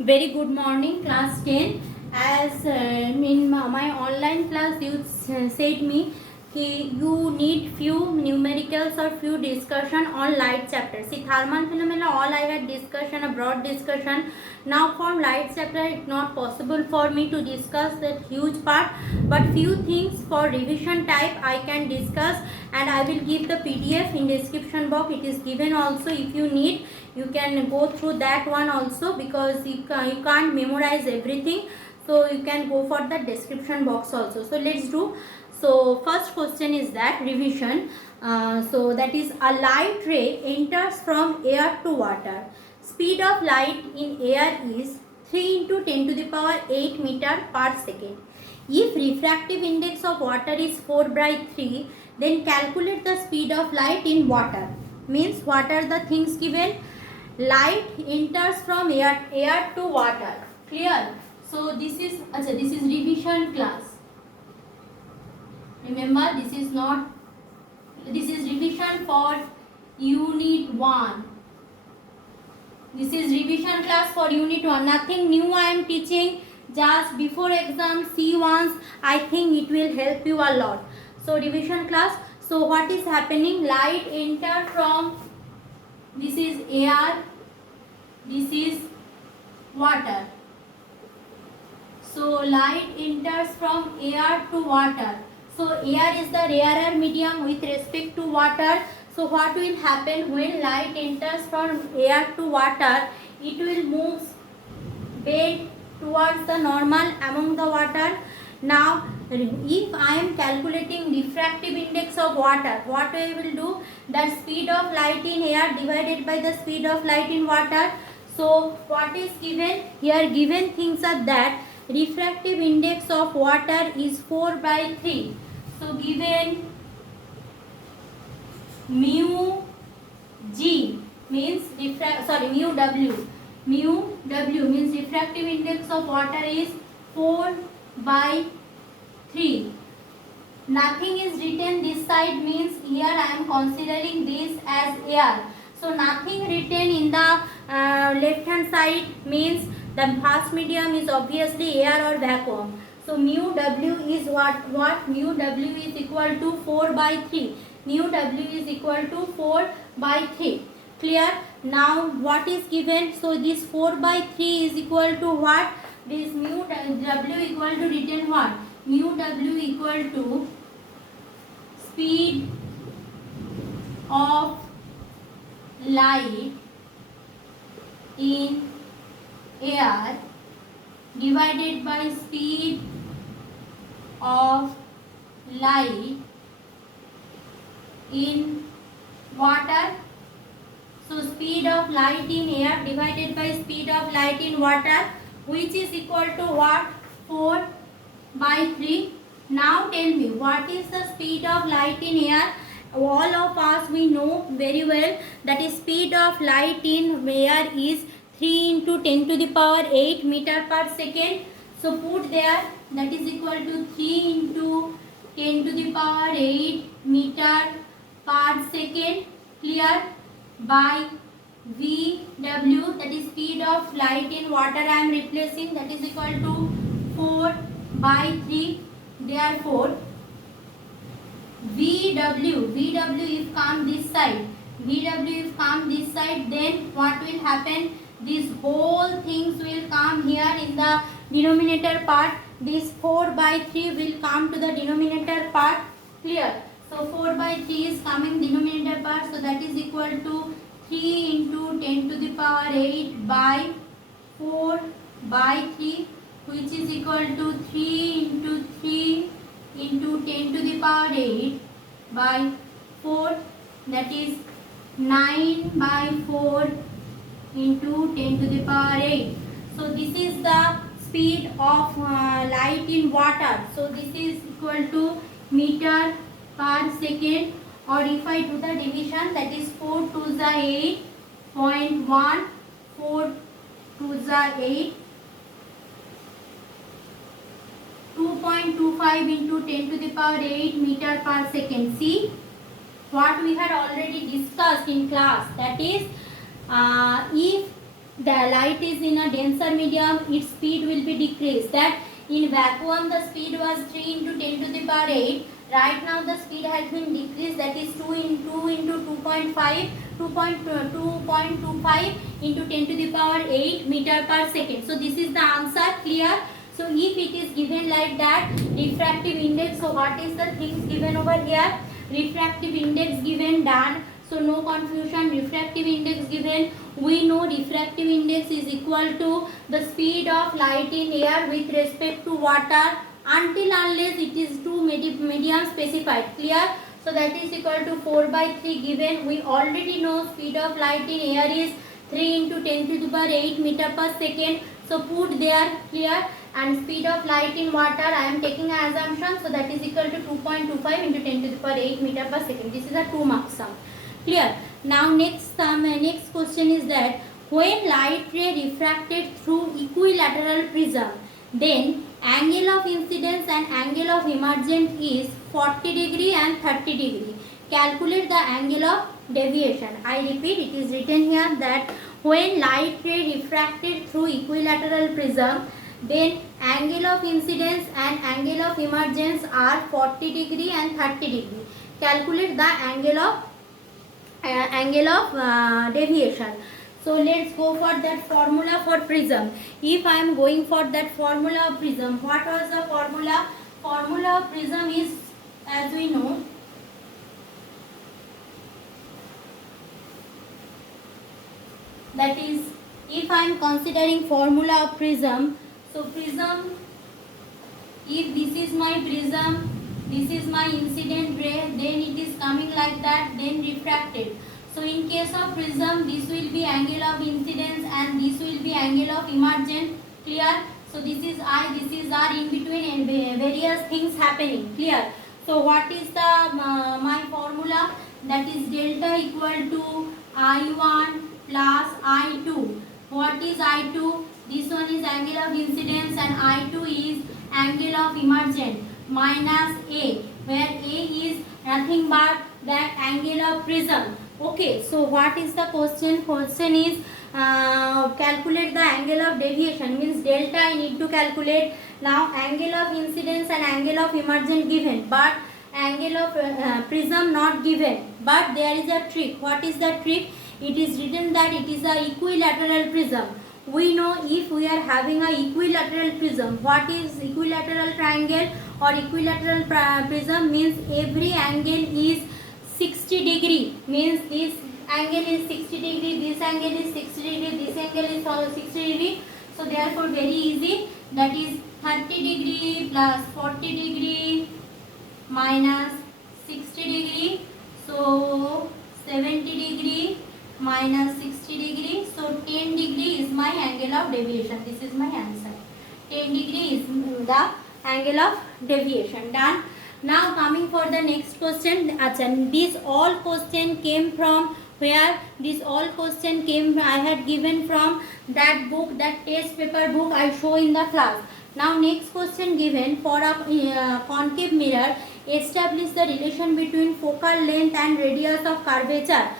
Very good morning, class 10. As in my online class, you said me कि you need few numericals or few discussion on light chapter. See, thermal phenomena, all I had discussion, a broad discussion. Now from light chapter, it's not possible for me to discuss that huge part, but few things for revision type I can discuss, and I will give the PDF in description box. It is given also. If you need, you can go through that one also, because you can't memorize everything, so you can go for the description box also. So let's do. So first question is that revision. So that is, a light ray enters from air to water. Speed of light in air is 3 into 10 to the power 8 meter per second. If refractive index of water is 4 by 3, then calculate the speed of light in water. Means what are the things given? Light enters from air to water. Clear? So this is revision class. Remember, this is revision for unit 1. This is revision class for unit 1. Nothing new I am teaching. Just before exam, see once. I think it will help you a lot. So revision class. So what is happening? Light enter from, this is air, this is water. So light enters from air to water. So air is the rarer medium with respect to water. So what will happen when light enters from air to water? It will move bend towards the normal among the water. Now if I am calculating refractive index of water, what I will do? The speed of light in air divided by the speed of light in water. So what is given? Here given things are that refractive index of water is 4 by 3. So given mu G means mu W. Mu W means refractive index of water is 4 by 3. Nothing is written this side, means here I am considering this as air. So nothing written in the left hand side means the fast medium is obviously air or vacuum. So mu W is what? Mu W is equal to 4 by 3. Mu W is equal to 4 by 3. Clear? Now what is given? So this 4 by 3 is equal to what? This mu W equal to written what? Mu W equal to speed of light in air divided by speed of light in water. So speed of light in air divided by speed of light in water, which is equal to what? 4 by 3. Now tell me, what is the speed of light in air? All of us we know very well that is speed of light in air is 3 into 10 to the power 8 meter per second. So put there, that is equal to 3 into 10 to the power 8 meter per second. Clear? By VW, that is speed of light in water I am replacing, that is equal to 4 by 3. Therefore VW if come this side, then what will happen? These whole things will come here in the denominator part. This 4 by 3 will come to the denominator part. Clear? So 4 by 3 is coming denominator part. So that is equal to 3 into 10 to the power 8 by 4 by 3, which is equal to 3 into 3 into 10 to the power 8 by 4, that is 9 by 4 into 10 to the power 8. So this is the speed of light in water. So this is equal to meter per second, or if I do the division, that is 4 to the 8.1, 4 to the 8, 2.25 into 10 to the power 8 meter per second. See what we had already discussed in class, that is if the light is in a denser medium, its speed will be decreased. That in vacuum the speed was 3 into 10 to the power 8. Right now the speed has been decreased, that is 2 into 2.5 2.25 into 10 to the power 8 meter per second. So this is the answer. Clear? So if it is given like that, refractive index, so what is the things given over here? Refractive index given, done. So no confusion, refractive index given. We know refractive index is equal to the speed of light in air with respect to water until unless it is two medium specified. Clear? So that is equal to 4 by 3 given. We already know speed of light in air is 3 into 10 to the power 8 meter per second. So put there. Clear? And speed of light in water, I am taking an assumption, so that is equal to 2.25 into 10 to the power 8 meter per second. This is a 2 mark sum. Clear? Now next question is that when light ray refracted through equilateral prism, then angle of incidence and angle of emergence is 40 degree and 30 degree. Calculate the angle of deviation. I repeat, it is written here that when light ray refracted through equilateral prism, then angle of incidence and angle of emergence are 40 degree and 30 degree. Calculate the angle of deviation. So let's go for that formula for prism. If I am going for that formula of prism, what was the formula? Formula of prism is, as we know, that is, if I am considering formula of prism, so prism, if this is my prism, this is my incident ray, then it is coming like that, then refracted. So in case of prism, this will be angle of incidence and this will be angle of emergence. Clear? So this is I, this is R, in between and various things happening. Clear? So what is the my formula? That is delta equal to I1 plus I2. What is I2? This one is angle of incidence and I2 is angle of emergence minus A, where A is nothing but that angle of prism. Okay, so what is the question? Question is calculate the angle of deviation, means delta I need to calculate. Now angle of incidence and angle of emergence given, but angle of prism not given. But there is a trick. What is the trick? It is written that it is a equilateral prism. We know if we are having a equilateral prism, what is equilateral triangle or equilateral prism? Means every angle is 60 degree, means this angle is 60 degree, this angle is 60 degree, this angle is also 60 degree. So therefore very easy, that is 30 degree plus 40 degree minus 60 degree, so 70 degree minus 60 degree, so 10 degree is my angle of deviation. This is my answer. 10 degree is the angle of deviation. Done. Now coming for the next question. This all question came from where? This all question came, I had given from that book, that test paper book I show in the class. Now next question given, for a concave mirror, establish the relation between focal length and radius of curvature.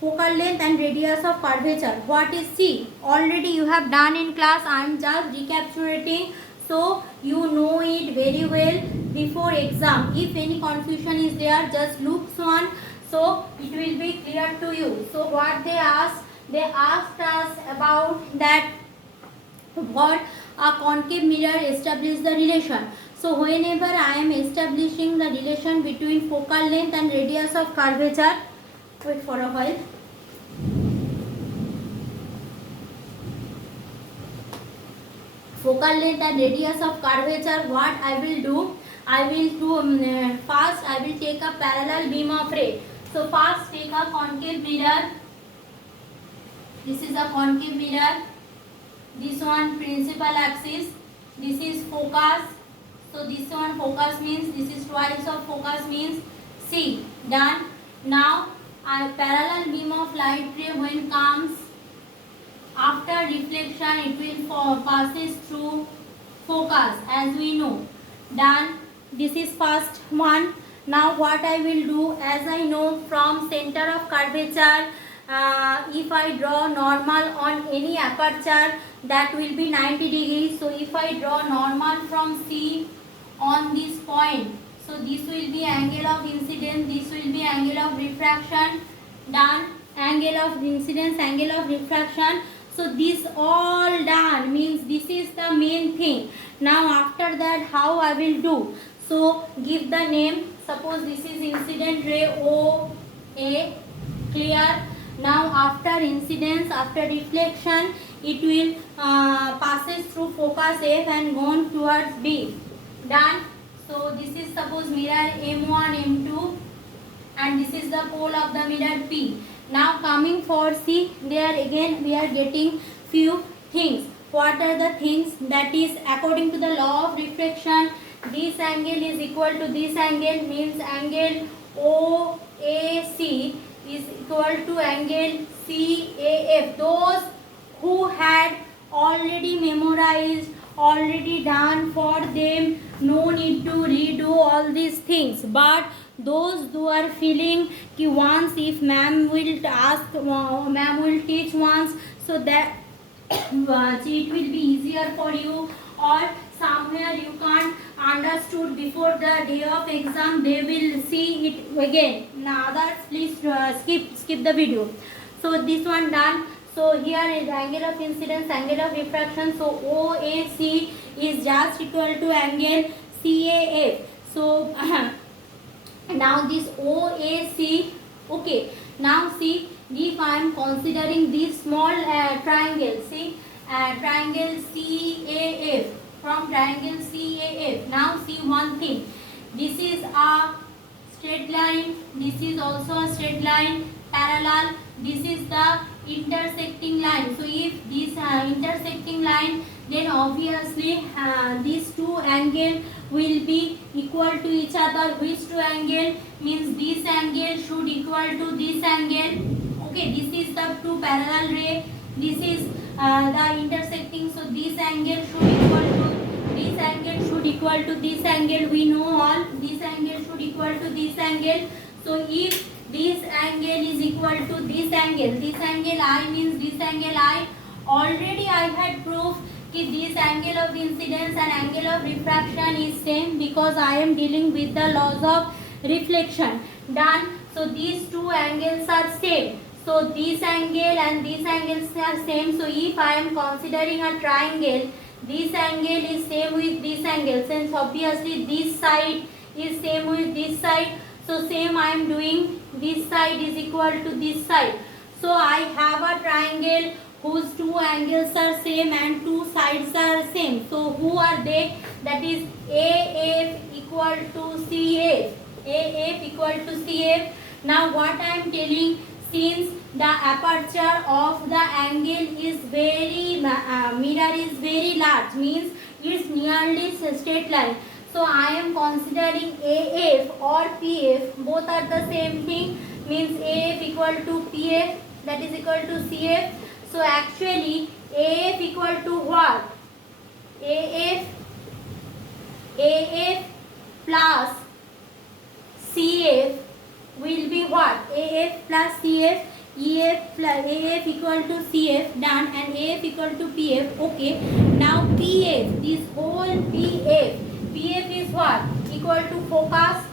Focal length and radius of curvature. What is C? Already you have done in class. I am just recapitulating, so you know it very well before exam. If any confusion is there, just look one, so it will be clear to you. So what they asked us about that, what a concave mirror establish the relation. So whenever I am establishing the relation between focal length and radius of curvature, wait for a while. Focal length and radius of curvature, what I will do? I will do first I will take a parallel beam of ray. So first take a concave mirror. This is a concave mirror. This one principal axis. This is focus. So this one focus means this is twice of focus means C. Done. Now a parallel beam of light ray when comes after reflection, it will passes through focus, as we know. Done. This is first one. Now what I will do, as I know from center of curvature, if I draw normal on any aperture, that will be 90 degrees. So if I draw normal from C on this point, so this will be angle of incidence, this will be angle of refraction. Done. Angle of incidence, angle of refraction. So this all done, means this is the main thing. Now after that, how I will do? So give the name. Suppose this is incident ray OA. Clear? Now after incidence, after reflection, it will passes through focus F and gone towards B. Done. So this is suppose mirror M1, M2, and this is the pole of the mirror P. Now coming for C, there again we are getting few things. What are the things? That is, according to the law of refraction, this angle is equal to this angle, means angle OAC is equal to angle CAF. Those who had already memorized, already done for them, no need to redo all these things. But those who are feeling कि once if ma'am will ask, ma'am will teach once, so that it will be easier for you, or somewhere you can't understood before the day of exam, they will see it again. Now others, please skip the video. So this one done. So here is angle of incidence, angle of refraction. So OAC is just equal to angle CAF. So now this OAC, okay. Now see, if I am considering this small triangle, see triangle CAF, from triangle CAF. Now see one thing. This is a straight line. This is also a straight line, parallel. This is the intersecting line. So if this intersecting line, then obviously these two angles will be equal to each other. Which two angle? Means this angle should equal to this angle. Okay, this is the two parallel ray. This is the intersecting. So this angle should equal to this angle, should equal to this angle. We know all. This angle should equal to this angle. So if this angle is equal to this angle I, means this angle I, already I had proved कि this angle of incidence and angle of refraction is same, because I am dealing with the laws of reflection. Done. So these two angles are same. So this angle and this angle are same. So if I am considering a triangle, this angle is same with this angle, since obviously this side is same with this side. So same I am doing, this side is equal to this side. So I have a triangle whose two angles are same and two sides are same. So who are they? That is AF equal to CF. AF equal to CF. Now what I am telling, since the aperture of the angle is very, mirror is very large, means it's nearly straight line. So I am considering AF or PF, both are the same thing, means AF equal to PF, that is equal to CF. So actually AF equal to what? AF plus CF will be what? AF plus CF, EF plus AF equal to CF, done, and AF equal to PF. Okay. Now PF, this whole PF is what? Equal to focus.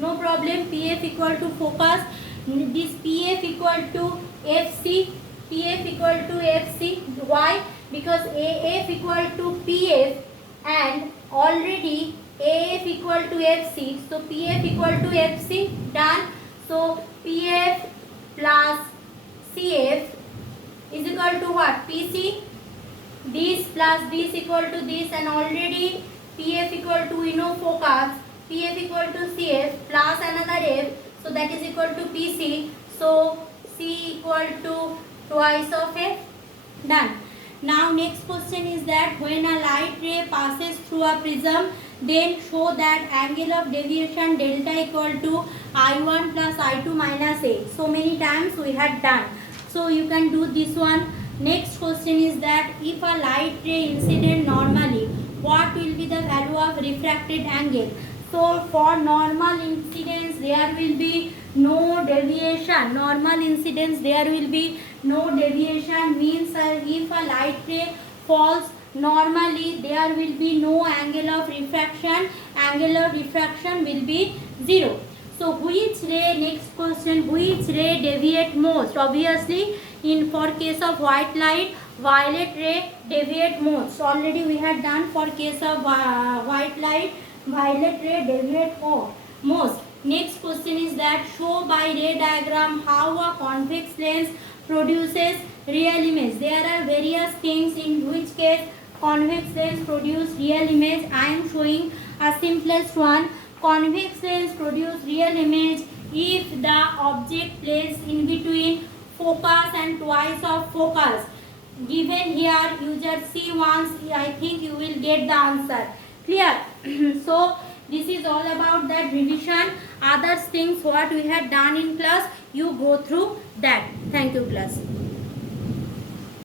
No problem. PF equal to focus. This PF equal to FC. PF equal to FC. Why? Because AF equal to PF and already AF equal to FC. So PF equal to FC. Done. So PF plus CF is equal to what? PC. This plus this equal to this, and already PF equal to, we know, focus. PF equal to CF plus another F. So that is equal to PC. So C equal to twice of F. Done. Now next question is that when a light ray passes through a prism, then show that angle of deviation delta equal to I1 plus I2 minus A. So many times we had done. So you can do this one. Next question is that if a light ray incident normally, what will be the value of refracted angle? So for normal incidence there will be no deviation. Normal incidence, there will be no deviation, means if a light ray falls normally, there will be no angle of refraction. Angle of refraction will be 0. So which ray, next question, which ray deviate most? Obviously, for case of white light, violet ray deviate most. Already we had done for case of white light, violet ray deviate most. Next question is that show by ray diagram how a convex lens produces real image. There are various things in which case convex lens produce real image. I am showing a simplest one. Convex lens produce real image if the object placed in between focus and twice of focus. Given here, you just see once, I think you will get the answer. Clear? So this is all about that revision. Other things what we had done in class, you go through that. Thank you, class.